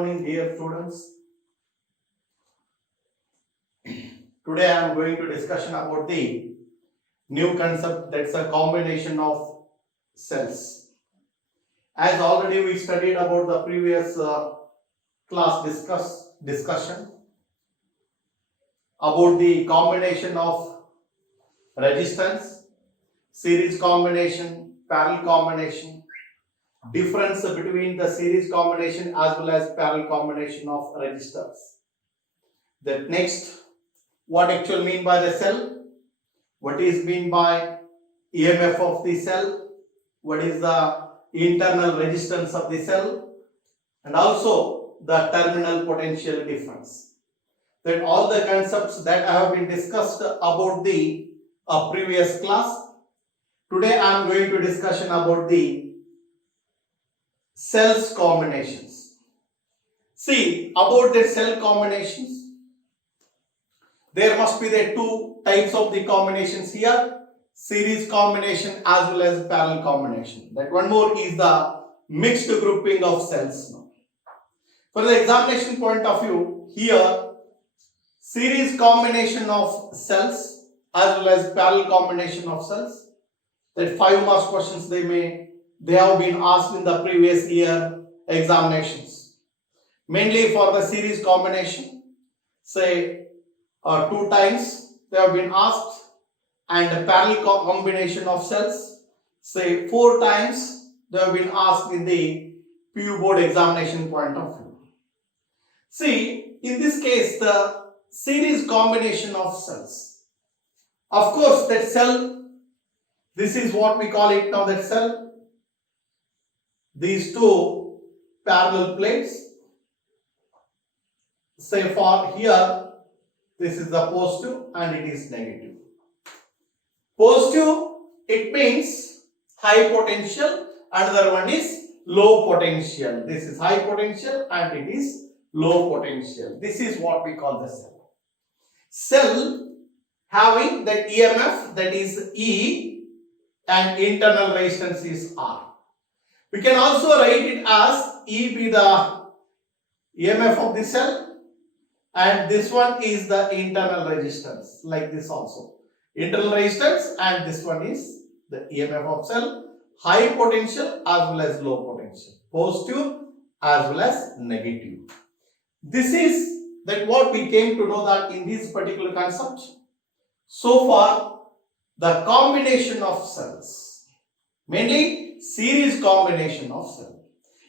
morning, dear students. Today I am going to discussion about the new concept, that's a combination of cells. As already we studied about the previous class discussion about the combination of resistance, series combination, parallel combination, difference between the series combination as well as parallel combination of resistors. That next, what actually mean by the cell, what is mean by EMF of the cell, what is the internal resistance of the cell, and also the terminal potential difference. Then all the concepts that I have been discussed about the previous class. Today I am going to discussion about the cells combinations. See, about the cell combinations, there must be the two types of the combinations here, series combination as well as parallel combination. That one more is the mixed grouping of cells. For the examination point of view, here series combination of cells as well as parallel combination of cells, that 5 marks questions they have been asked in the previous year examinations. Mainly for the series combination, say 2 times they have been asked, and the parallel combination of cells, say 4 times they have been asked in the PU board examination point of view. See, in this case, the series combination of cells, of course that cell, this is what we call it now, that cell, these two parallel plates, say for here this is the positive and it is negative. Positive, it means high potential, another one is low potential. This is high potential and it is low potential. This is what we call the cell. Cell having that EMF, that is E, and internal resistance is R. We can also write it as E be the EMF of the cell and this one is the internal resistance, like this also. Internal resistance and this one is the EMF of cell, high potential as well as low potential, positive as well as negative. This is that what we came to know that in this particular concept. So far, the combination of cells, mainly series combination of cells.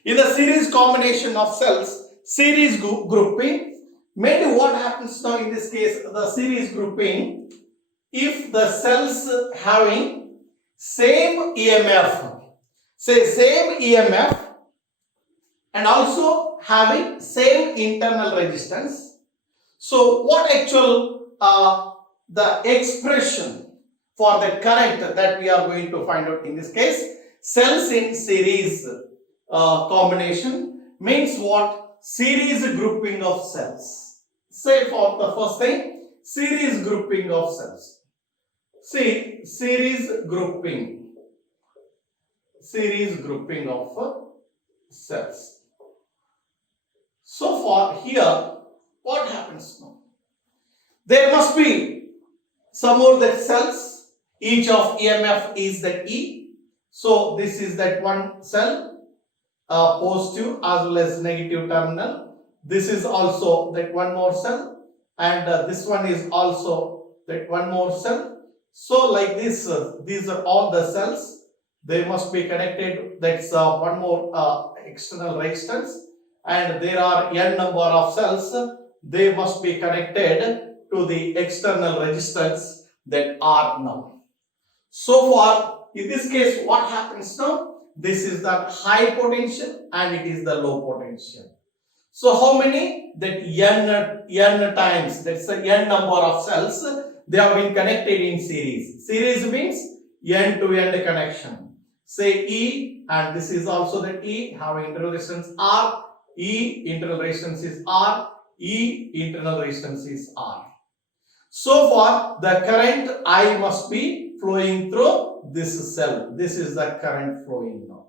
In the series combination of cells, series grouping, mainly what happens now in this case, the series grouping, if the cells having same EMF, say same EMF and also having same internal resistance. So what actual the expression for the current that we are going to find out in this case, cells in series combination means what? Series grouping of cells. Say for the first thing, series grouping of cells. See, series grouping of cells. So far here, what happens now? There must be some more that cells, each of EMF is that E. So this is that one cell, positive as well as negative terminal. This is also that one more cell, and this one is also that one more cell. So like this, these are all the cells. They must be connected. That's one more external resistance, and there are n number of cells. They must be connected to the external resistance that R now. So far, in this case, what happens now? This is the high potential and it is the low potential. So how many? That n times, that's the n number of cells, they have been connected in series. Series means n to n connection. Say E, and this is also the E having internal resistance R, E internal resistance is R, E internal resistance is R. So far, the current I must be flowing through this cell. This is the current flowing now.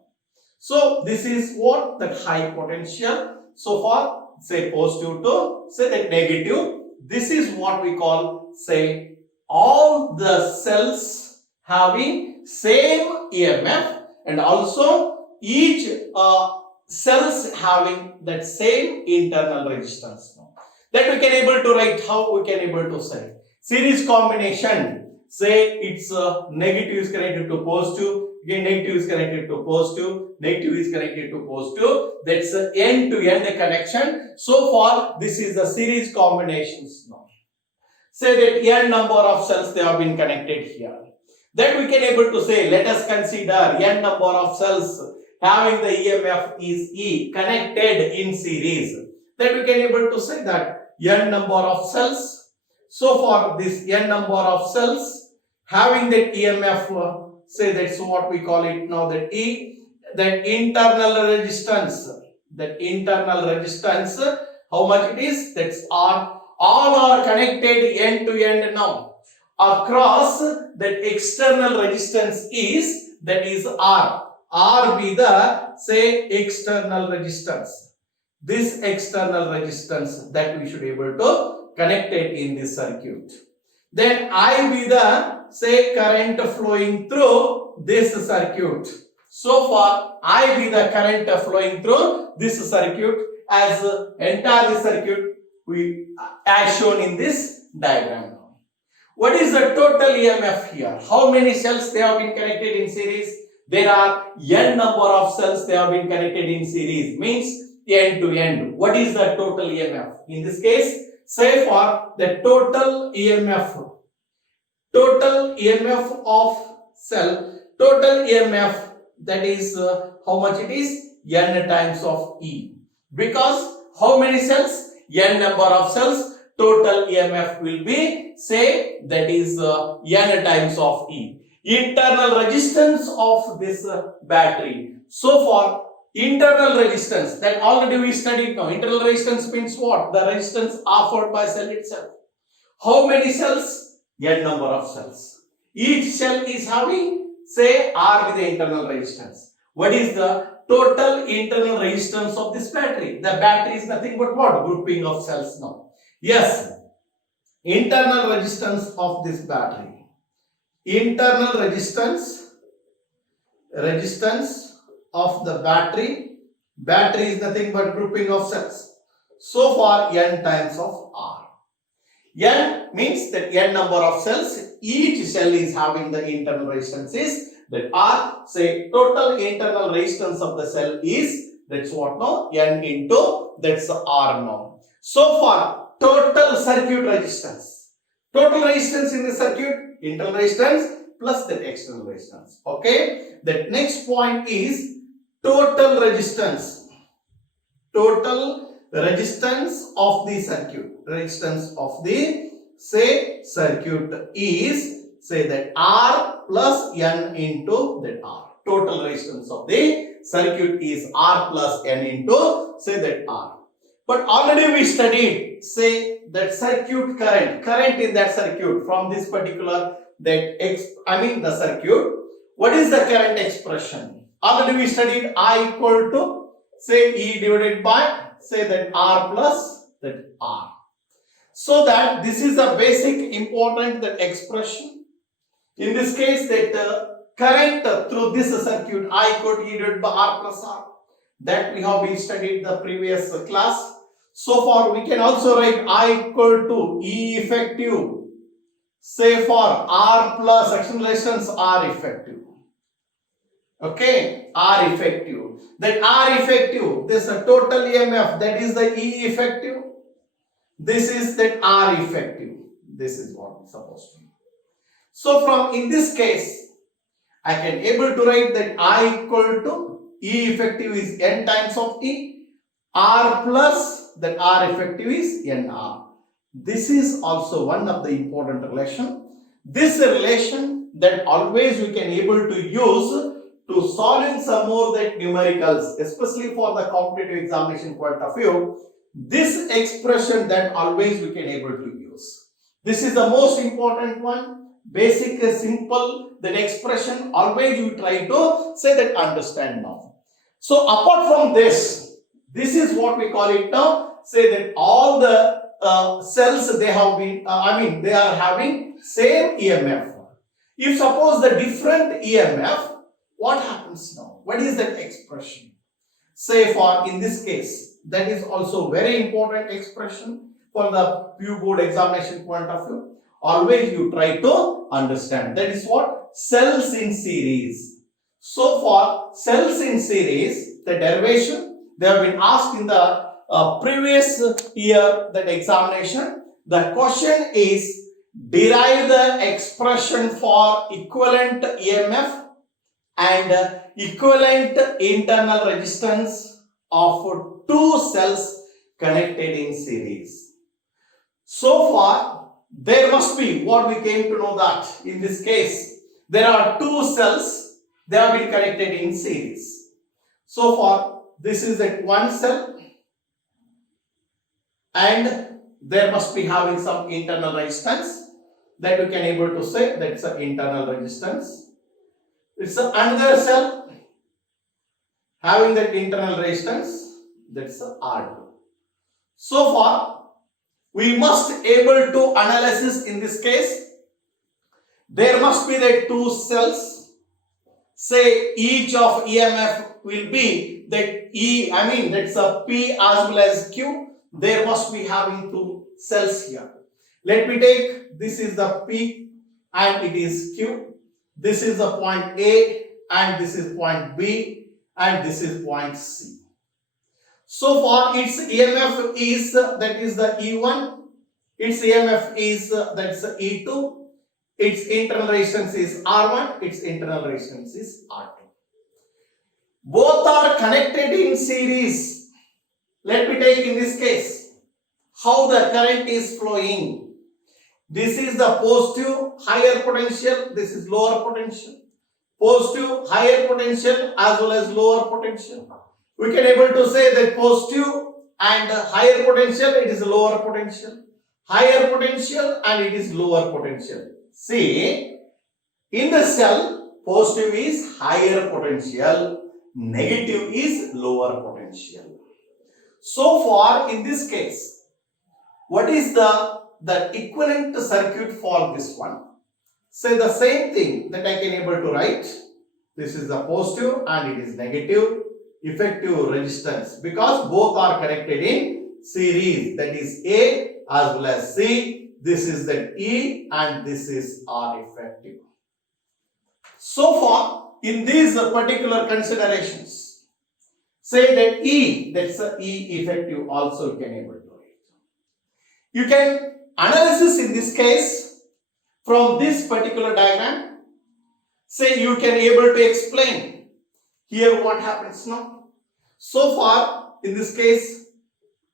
So this is what? The high potential. so far say positive to say that negative. This is what we call say all the cells having same EMF and also each cells having that same internal resistance. That we can able to write. How we can able to say series combination, say it's negative is connected to positive, again negative is connected to positive, negative is connected to positive. That's a end to end connection. So far this is the series combinations now. Say that n number of cells they have been connected here. That we can able to say, let us consider n number of cells having the EMF is E connected in series. That we can able to say that n number of cells. So for this n number of cells having that EMF, say that's what we call it now, that E, that internal resistance, how much it is, that's R. All are connected end to end now. Across that external resistance is, that is R. R be the say external resistance. This external resistance that we should be able to connect it in this circuit. Then I be the say current flowing through this circuit. So far I be the current flowing through this circuit as entire circuit we as shown in this diagram. What is the total EMF here? How many cells they have been connected in series? There are n number of cells they have been connected in series, means end to end. What is the total EMF? In this case, say for the total EMF of cell, total EMF, that is how much it is? N times of E. Because how many cells? N number of cells, total EMF will be say that is n times of E. Internal resistance of this battery. So for internal resistance, that already we studied now. Internal resistance means what? The resistance offered by cell itself. How many cells? N number of cells. Each cell is having say R with the internal resistance. What is the total internal resistance of this battery? The battery is nothing but what? Grouping of cells now. Yes, internal resistance of this battery. Internal resistance of the battery. Battery is nothing but grouping of cells. So far n times of R. N means that n number of cells. Each cell is having the internal resistance is that R. Say total internal resistance of the cell is, that's what now, N into, that's R now. So far total circuit resistance. Total resistance in the circuit, internal resistance plus the external resistance. Okay. The next point is total resistance. Total resistance of the circuit. Resistance of the say circuit is say that R plus N into that R. Total resistance of the circuit is R plus N into say that R. But already we studied say that circuit current in that circuit from this particular the circuit. What is the current expression? Already we studied I equal to say E divided by say that R plus that R. So that this is a basic important that expression. In this case that current through this circuit I equal to E divided by R plus R. That we have been studied the previous class. So far we can also write I equal to E effective say for R plus external resistance R effective. Okay, R effective. That R effective, this is total EMF, that is the E effective. This is that R effective. This is what it's supposed to be. So from in this case, I can able to write that I equal to E effective is N times of E. R plus that R effective is NR. This is also one of the important relation. This relation that always we can able to use to solving some more that numericals, especially for the competitive examination point of view. This expression that always we can able to use. This is the most important one. Basic, simple, that expression always you try to say that understand now. So apart from this, This is what we call it now. Say that all the cells they have been, they are having same EMF. If suppose the different EMF, what happens now? What is that expression? Say for in this case, that is also very important expression for the PU board examination point of view. Always you try to understand. That is what? Cells in series. So for cells in series, the derivation, they have been asked in the previous year that examination. The question is, derive the expression for equivalent EMF and equivalent internal resistance of two cells connected in series. So far, there must be, what we came to know that in this case, there are two cells, they have been connected in series. So far, this is at one cell and there must be having some internal resistance that we can able to say that's an internal resistance. It's another cell having that internal resistance, that's a R2. So far, we must able to analysis in this case. There must be the two cells. Say each of EMF will be that that's a P as well as Q. There must be having two cells here. Let me take, this is the P and it is Q. This is the point A and this is point B and this is point C. So far its EMF is that is the E1, its EMF is that's E2, its internal resistance is R1, its internal resistance is R2. Both are connected in series. Let me take in this case how the current is flowing. This is the positive higher potential, this is lower potential. Positive higher potential as well as lower potential. We can able to say that positive and higher potential, it is lower potential. Higher potential and it is lower potential. See, in the cell, positive is higher potential, negative is lower potential. So far in this case, what is the equivalent circuit for this one? Say the same thing that I can able to write. This is the positive and it is negative. Effective resistance, because both are connected in series, that is A as well as C. This is the E and this is R effective. So far in these particular considerations, say that E, that's a E effective also you can able to write. You can analysis in this case from this particular diagram. Say you can able to explain here what happens now. So far in this case,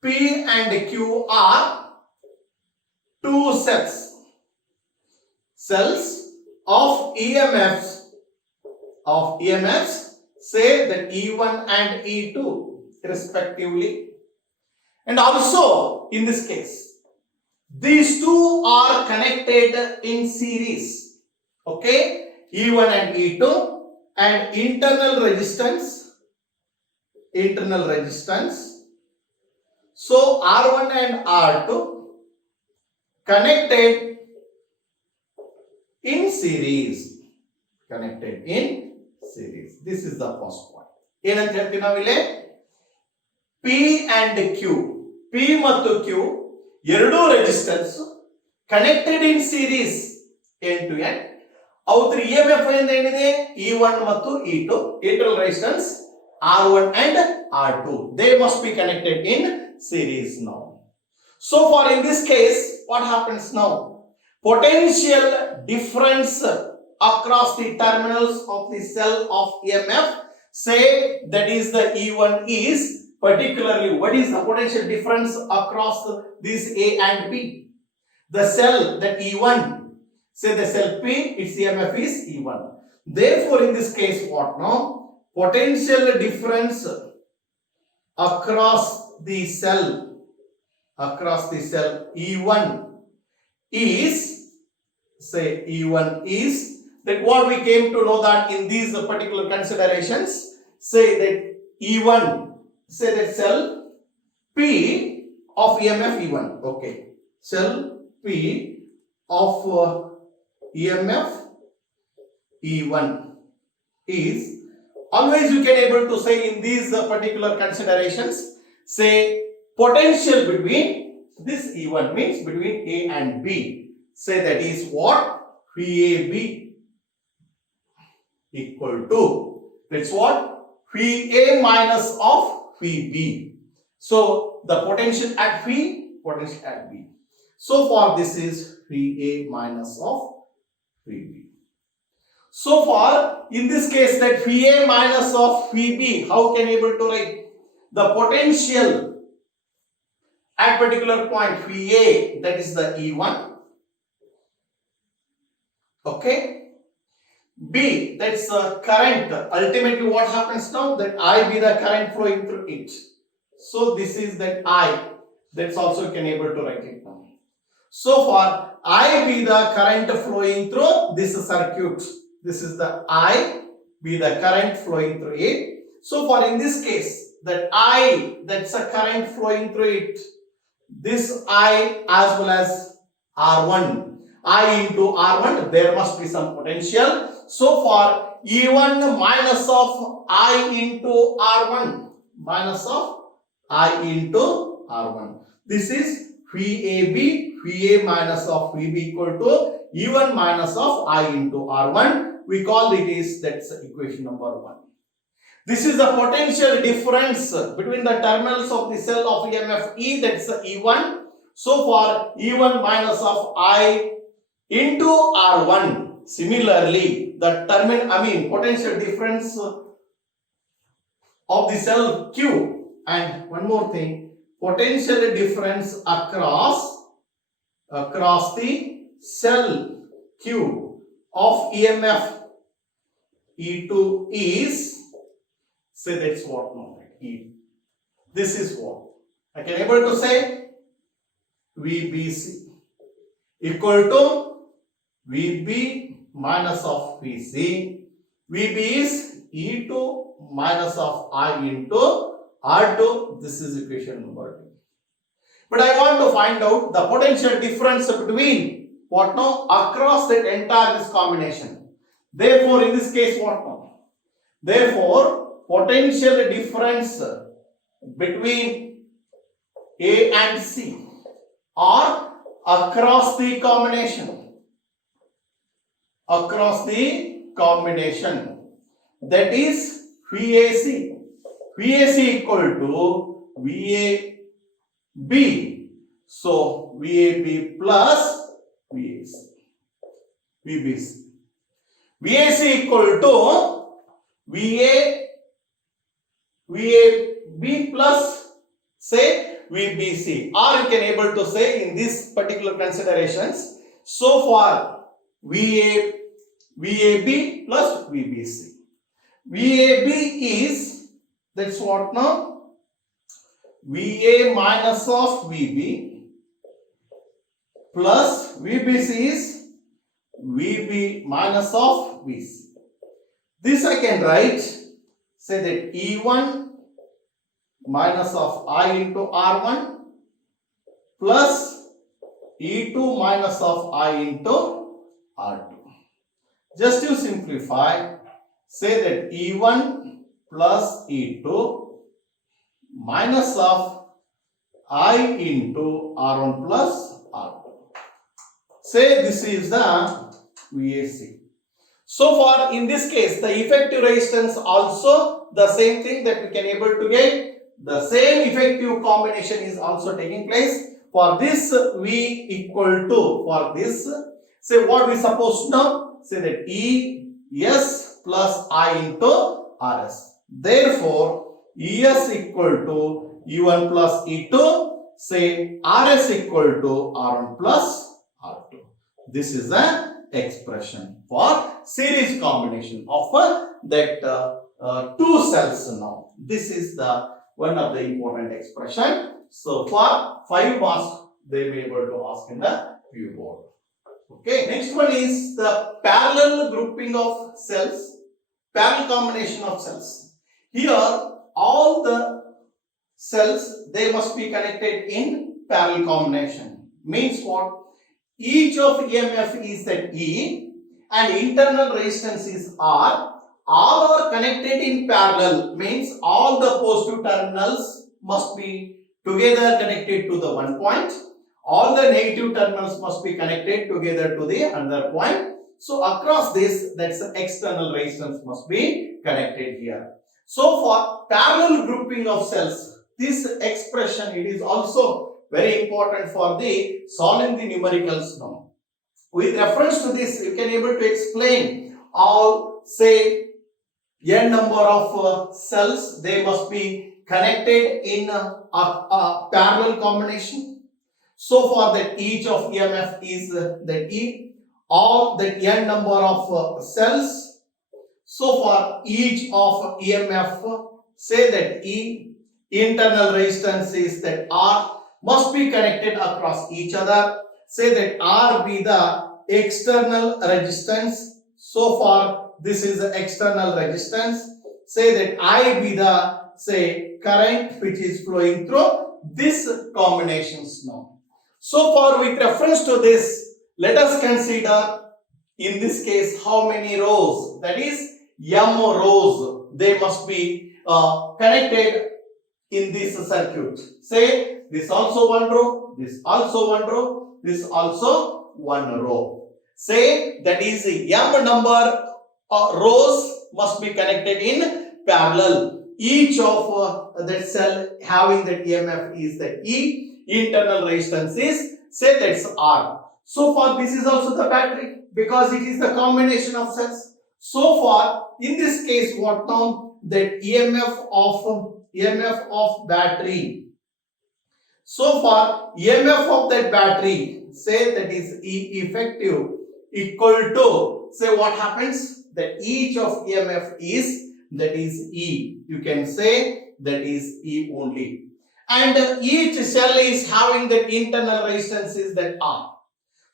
P and Q are two cells of EMFs say that E1 and E2 respectively. And also in this case, these two are connected in series. Okay, E1 and E2 and internal resistance. So R1 and R2 connected in series. This is the first point. ಏನಂತ ಹೇಳ್ತೀವಿ ನಾವಿಲ್ಲಿ P and Q, P ಮತ್ತು Q ಎರಡೂ resistance connected in series end to end. ಅವರ EMF ಏನಿದೆ E1 ಮತ್ತು E2, internal resistance R1 and R2. They must be connected in series now. So far in this case, what happens now? Potential difference across the terminals of the cell of EMF, say that is the E1 is particularly, what is the potential difference across these A and B? The cell that E1, say the cell P, its EMF is E1. Therefore in this case what now? Potential difference across the cell E1 is, say E1 is, that what we came to know that in these particular considerations, say that E1 say that cell P of EMF E1. Okay, cell P of EMF E1 is, always you can able to say in these particular considerations, say potential between this E1 means between A and B. Say that is what? VAB equal to, that's what? VA minus of VB. So the potential at V, potential at B. So for this is VA minus of VB. So far in this case that VA minus of VB, how can you able to write? The potential at particular point VA, that is the E1. Okay. B, that's the current. Ultimately what happens now? That I be the current flowing through it. So this is that I. That's also you can able to write it now. So far I be the current flowing through this circuit. This is the I be the current flowing through it. So far in this case that I, that's a current flowing through it. This I as well as R1. I into R1, there must be some potential. So far E1 minus of I into R1. Minus of I into R1. This is VAB, VA minus of VB equal to E1 minus of I into R1. We call it is, that's equation number 1. This is the potential difference between the terminals of the cell of EMF E, that's E1. So far E1 minus of I into R1. Similarly, the potential difference of the cell Q, and one more thing, potential difference across the cell Q of EMF E2 is, say that's what now, E. This is what I can able to say VBC equal to VB minus of VC. VB is E2 minus of I into R2. This is equation number 2. But I want to find out the potential difference between what now? Across that entire this combination. Therefore, in this case, what now? Therefore, potential difference between A and C or across the combination. Across the combination, that is VAC. VAC equal to VAB. So VAB plus VAC. VBC. VAC equal to VAB plus say VBC, or you can able to say in these particular considerations. So far VAB plus VBC. VAB is, that's what now? VA minus of VB plus VBC is VB minus of VC. This I can write, say that E1 minus of I into R1 plus E2 minus of I into R2. Just to simplify, say that E1 plus E2 minus of I into R1 plus R2. Say this is the VAC. So far in this case, the effective resistance also the same thing that we can able to get. The same effective combination is also taking place. For this V equal to, for this, say what we supposed now? Say that ES plus I into RS. Therefore, ES equal to E1 plus E2. Say RS equal to R1 plus R2. This is the expression for series combination of that two cells now. This is the one of the important expression. So for 5 marks, they may be able to ask in the PU board. Okay, next one is the parallel grouping of cells, parallel combination of cells. Here, all the cells, they must be connected in parallel combination. Means what? Each of EMF is that E and internal resistance is R. All are connected in parallel, means all the positive terminals must be together connected to the one point. All the negative terminals must be connected together to the another point. So across this, that's the external resistance must be connected here. So for parallel grouping of cells, this expression, it is also very important for the solving the numericals now. With reference to this, you can able to explain all, say, n number of cells, they must be connected in a parallel combination. So for that, each of EMF is that E, all that n number of cells. So for each of EMF, say that E, internal resistance is that R, must be connected across each other. Say that R be the external resistance. So far this is the external resistance. Say that I be the, say, current which is flowing through this combinations now. So far with reference to this, let us consider in this case how many rows, that is m rows, they must be connected in this circuit. Say this also one row, this also one row, this also one row. Say that is m number rows must be connected in parallel. Each of that cell having that EMF is that E, internal resistance is, say, that's R. So far this is also the battery because it is the combination of cells. So far in this case, what now, that EMF of battery. So far EMF of that battery, say that is E effective equal to, say what happens, that each of EMF is, that is E, you can say that is E only, and each cell is having that internal resistance is that R.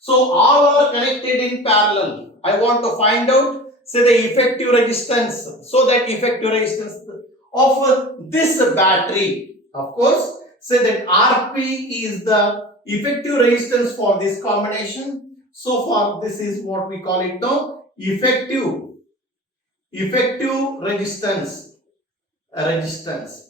So all are connected in parallel. I want to find out, say, the effective resistance. So that effective resistance of this battery, of course, say that RP is the effective resistance for this combination. So far this is what we call it now, effective resistance,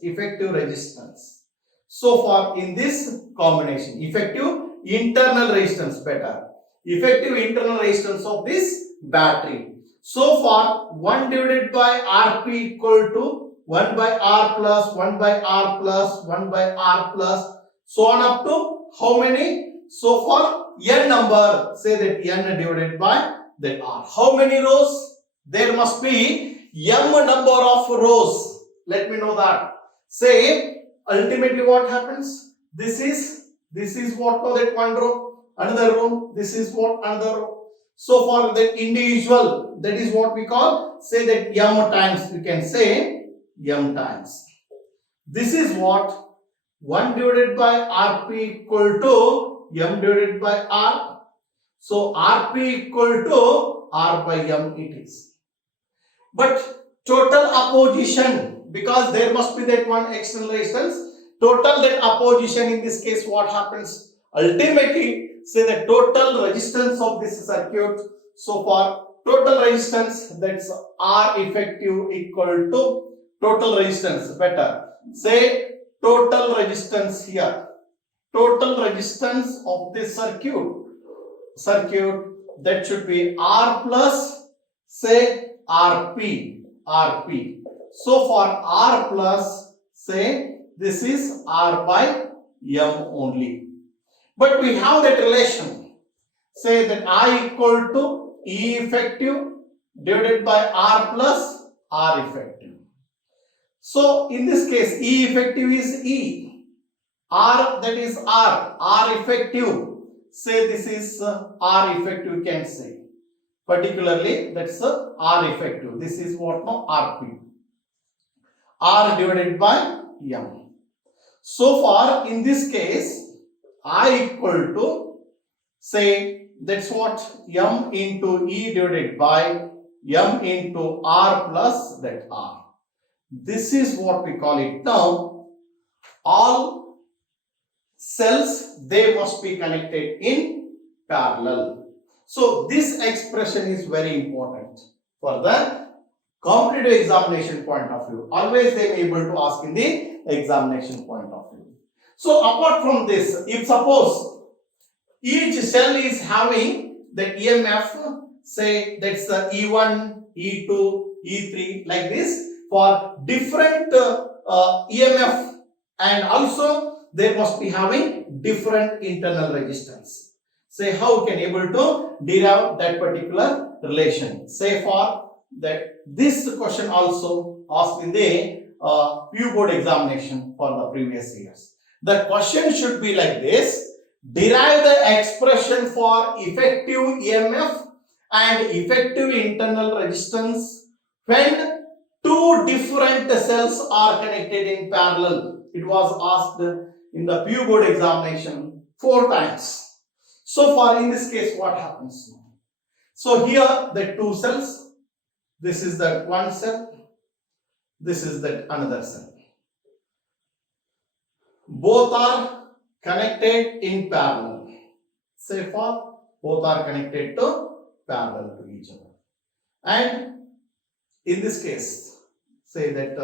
effective resistance. So far in this combination, effective internal resistance, better, effective internal resistance of this battery. So far 1 divided by Rp equal to 1 by R plus 1 by R plus 1 by R plus, so on up to how many? So far n number, say that n divided by that R. How many rows? There must be m number of rows. Let me know that. Say ultimately what happens? This is what, now that one row, another row, this is what, another row. So for the individual, that is what we call, say that m times, you can say m times. This is what 1 divided by Rp equal to m divided by R. So Rp equal to R by m it is. But total opposition, because there must be that one external resistance, total that opposition in this case, what happens? Ultimately, say the total resistance of this circuit. So for total resistance, that's R effective equal to total resistance, better, say total resistance here, total resistance of this circuit, that should be R plus, say, Rp. So for R plus, say this is R by m only. But we have that relation, say that I equal to E effective divided by R plus R effective. So in this case, E effective is E, R, that is R effective, say this is R effective, you can say. Particularly that's R effective. This is what now, Rp. R divided by m. So far in this case, I equal to, say, that's what, m into E divided by m into R plus that R. This is what we call it now, all cells, they must be connected in parallel. So this expression is very important for the competitive examination point of view. Always they may be able to ask in the examination point of view. So apart from this, if suppose each cell is having the EMF, say that's the E1, E2, E3 like this for different EMF, and also they must be having different internal resistance. Say how we can able to derive that particular relation. Say for that this question also asked in the PU board examination for the previous years. The question should be like this: derive the expression for effective EMF and effective internal resistance when two different cells are connected in parallel. It was asked in the PU board examination 4 times. So far in this case, what happens? So here the two cells, this is the one cell, this is the another cell. Both are connected in parallel. Say for both are connected to parallel to each other. And in this case, say that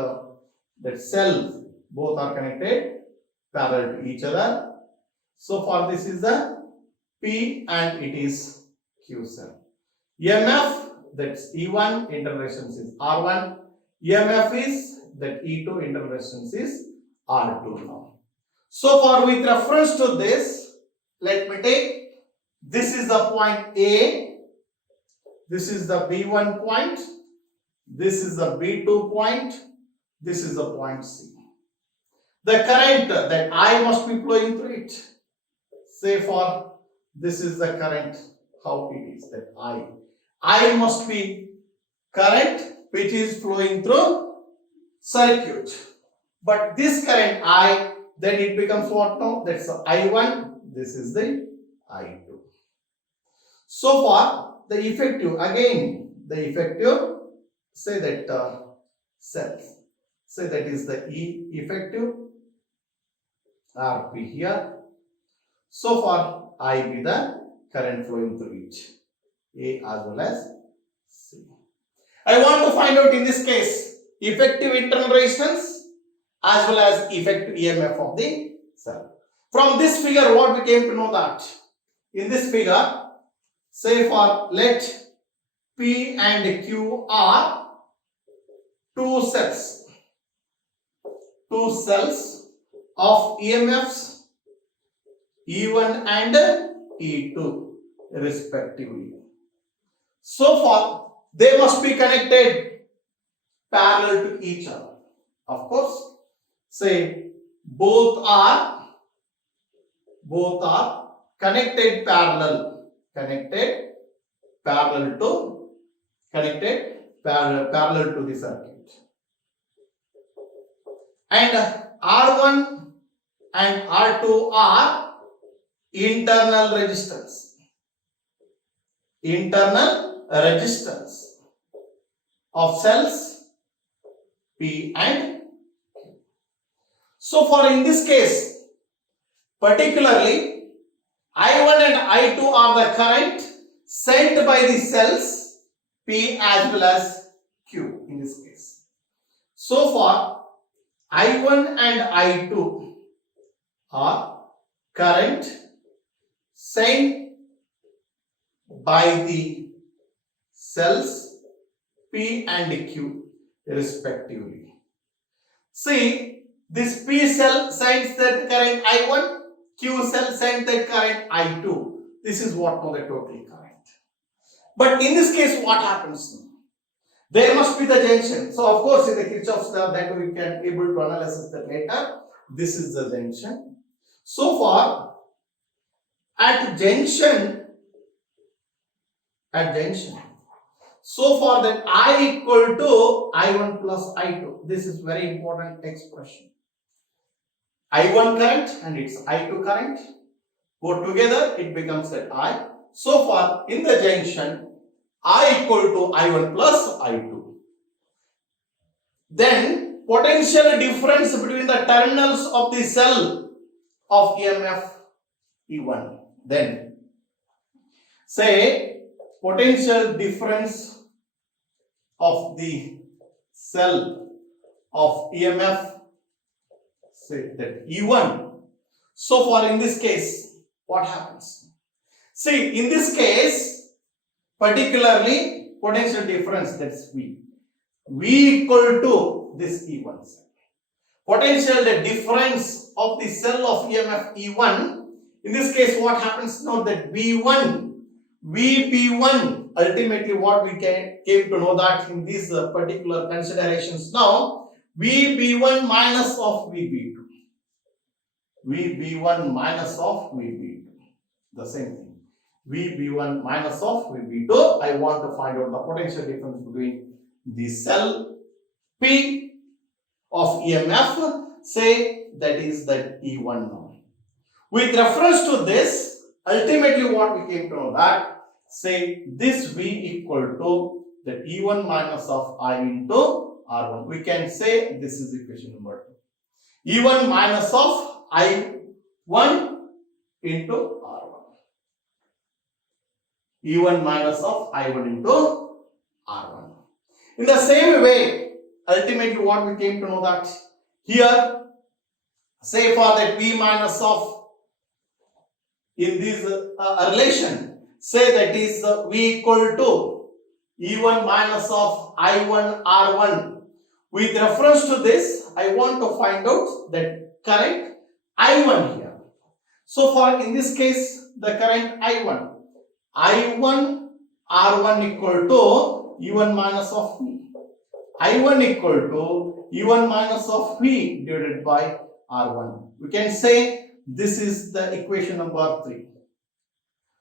that cells both are connected parallel to each other. So far this is the P and it is Q cell. EMF, that's E1, internal resistance is R1. EMF is that E2, internal resistance is R2 now. So far with reference to this, let me take, this is the point A, this is the B1 point, this is the B2 point, this is the point C. The current that I must be flowing through it. Say for this is the current, how it is that I must be current which is flowing through circuit. But this current I, then it becomes what now? That's the I1, this is the I2. So far the effective, again the effective, say that cells, say that is the E effective RP here. So far I be the current flowing through it, A as well as C. I want to find out in this case effective internal resistance as well as effective EMF of the cell. From this figure what we came to know that in this figure, say for let P and Q are two cells of EMFs E1 and E2 respectively. So far they must be connected parallel to each other. Of course, say both are connected parallel to the circuit, and R1 and R2 are internal resistance of cells P and Q. So far in this case, particularly I1 and I2 are the current sent by the cells P as well as Q in this case. So far I1 and I2 are current sent by the cells P and Q respectively. See, this P cell sends that current I1, Q cell sends that current I2. This is what now the total current. But in this case, what happens? There must be the junction. So of course, in the Kirchhoff's law that we can able to analyze that later. This is the junction. So far, at junction, so far that I equal to I1 plus I2. This is very important expression. I1 current and its I2 current go together, it becomes that I. So far in the junction, I equal to I1 plus I2. Then potential difference between the terminals of the cell of EMF E1. Then say potential difference of the cell of EMF, say that E1. So far in this case, what happens? See, in this case, particularly potential difference, that's V. V equal to this E1 cell. Potential difference of the cell of EMF E1. In this case, what happens now that V1, VP1, ultimately what we came to know that in these particular considerations now, VB1 minus of VB2. VB1 minus of VB2. The same thing. VB1 minus of VB2. I want to find out the potential difference between the cell P of EMF, say that is that E1 now. With reference to this, ultimately what we came to know that, say this V equal to the E1 minus of I into R1. We can say this is equation number 2. E1 minus of I1 into R1. E1 minus of I1 into R1. In the same way, ultimately what we came to know that here, say for that V minus of in this relation, say that is V equal to E1 minus of I1 R1. With reference to this, I want to find out that current I1 here. So for in this case, the current I1 R1 equal to E1 minus of V. I1 equal to E1 minus of V divided by R1. We can say this is the equation number 3.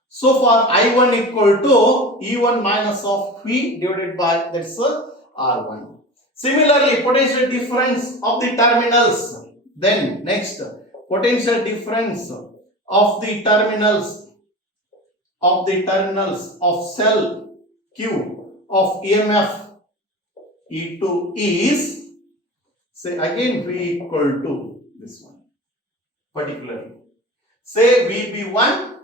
So for I1 equal to E1 minus of V divided by that's R1. Similarly, potential difference of the terminals. Then next, potential difference of the terminals of cell Q of EMF E2 is, say again V equal to this one. Particularly, say VB1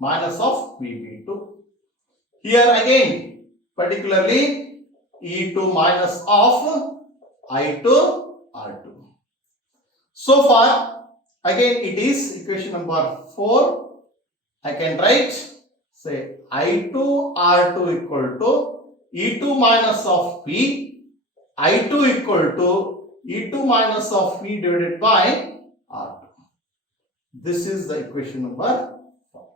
minus of VB2. Here again, particularly E2 minus of I2 R2. So far, again it is equation number 4. I can write, say I2 R2 equal to E2 minus of V, I2 equal to E2 minus of V divided by R2. This is the equation number 4.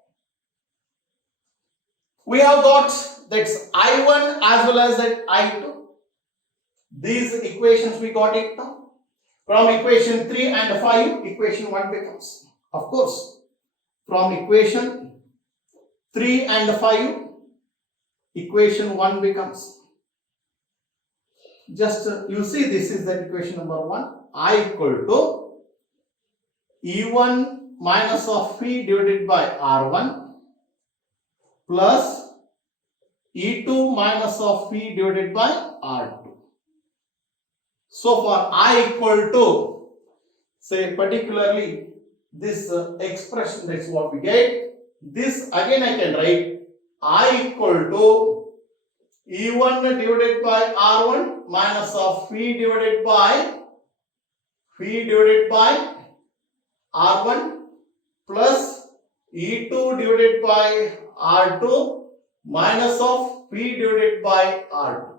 We have got that's I1 as well as that I2. These equations we got it now. From equation 3 and 5, equation 1 becomes. Of course, from equation 3 and 5, equation 1 becomes. Just you see this is the equation number 1. I equal to E1 minus of V divided by R1 plus E2 minus of V divided by R2. So for I equal to, say particularly this expression, that's what we get. This again I can write I equal to E1 divided by R1 minus of V divided by R1 plus E2 divided by R2 minus of V divided by R2.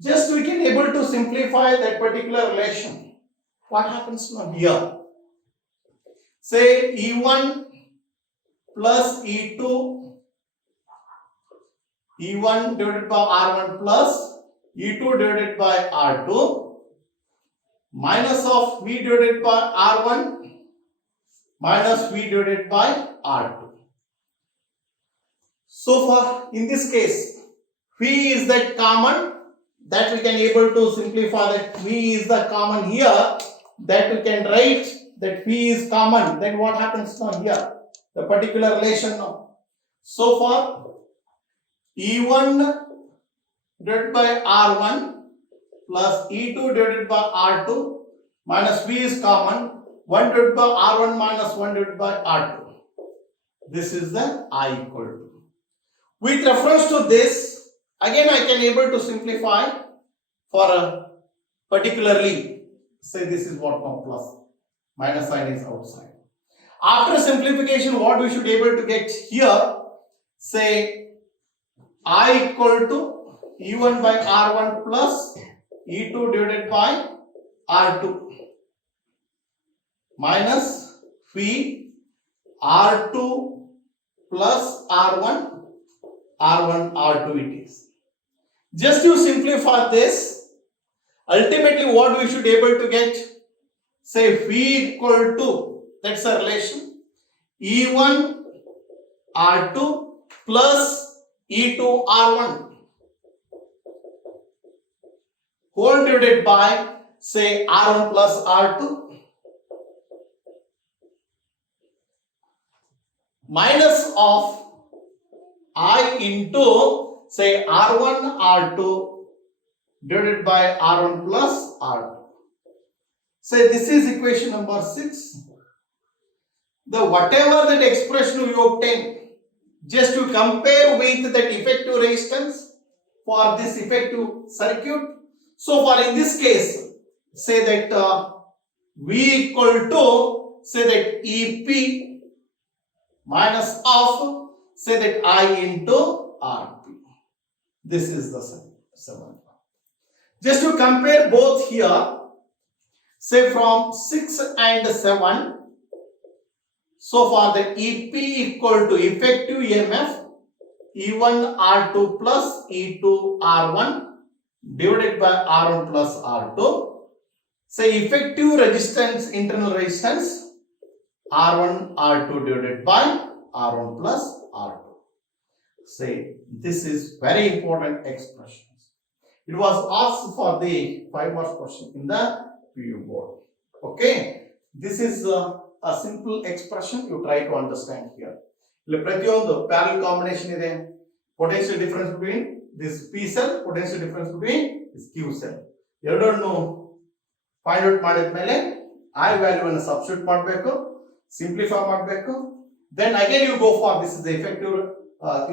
Just we can able to simplify that particular relation. What happens now here? Say E1 plus E2, E1 divided by R1 plus E2 divided by R2 minus of V divided by R1 minus V divided by R2. So far in this case, V is that common, that we can able to simplify that V is the common here, that we can write that V is common. Then what happens now here? The particular relation now. So far E1 divided by R1 plus E2 divided by R2 minus V is common. 1 divided by R1 minus 1 divided by R2. This is the I equal to. With reference to this, again I can able to simplify for a particularly, say this is what now plus, minus sign is outside. After simplification, what we should be able to get here, say I equal to E1 by R1 plus E2 divided by R2 minus V R2 plus R1, R2 it is. Just to simplify this, ultimately what we should be able to get, say V equal to, that's a relation, E1 R2 plus E2 R1 whole divided by, say R1 plus R2 minus of I into, say R1 R2 divided by R1 plus R2. Say this is equation number 6. The whatever that expression you obtain, just to compare with that effective resistance for this effective circuit. So for in this case, say that V equal to, say that EP minus of, say that I into RP. This is the 7th. Just to compare both here, say from 6 and 7, so for the EP equal to effective EMF E1 R2 plus E2 R1 divided by R1 plus R2, say effective resistance, internal resistance R1 R2 divided by R1 plus R2. Say this is very important expressions. It was asked for the 5 marks question in the PU board. Okay, this is a simple expression you try to understand here. Pratyondu parallel combination ide, potential difference between this P cell, potential difference between this Q cell. Eradu find out madidmele I value ಅನ್ನು substitute ಮಾಡಬೇಕು, simplify ಮಾಡಬೇಕು. Then again you go for this is the effective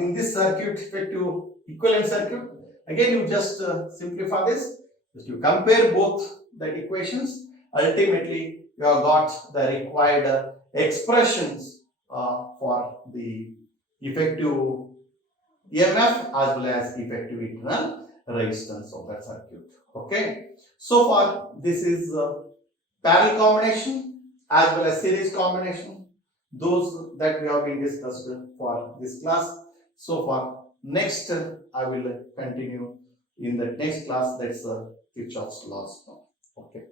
in this circuit, effective equivalent circuit. Again you just simplify this. Just you compare both the equations. Ultimately you have got the required expressions for the effective EMF as well as effective internal resistance of that circuit. Okay, so far this is parallel combination as well as series combination, those that we have been discussed for this class. So far, next I will continue in the next class, that's Kirchhoff's laws. Okay.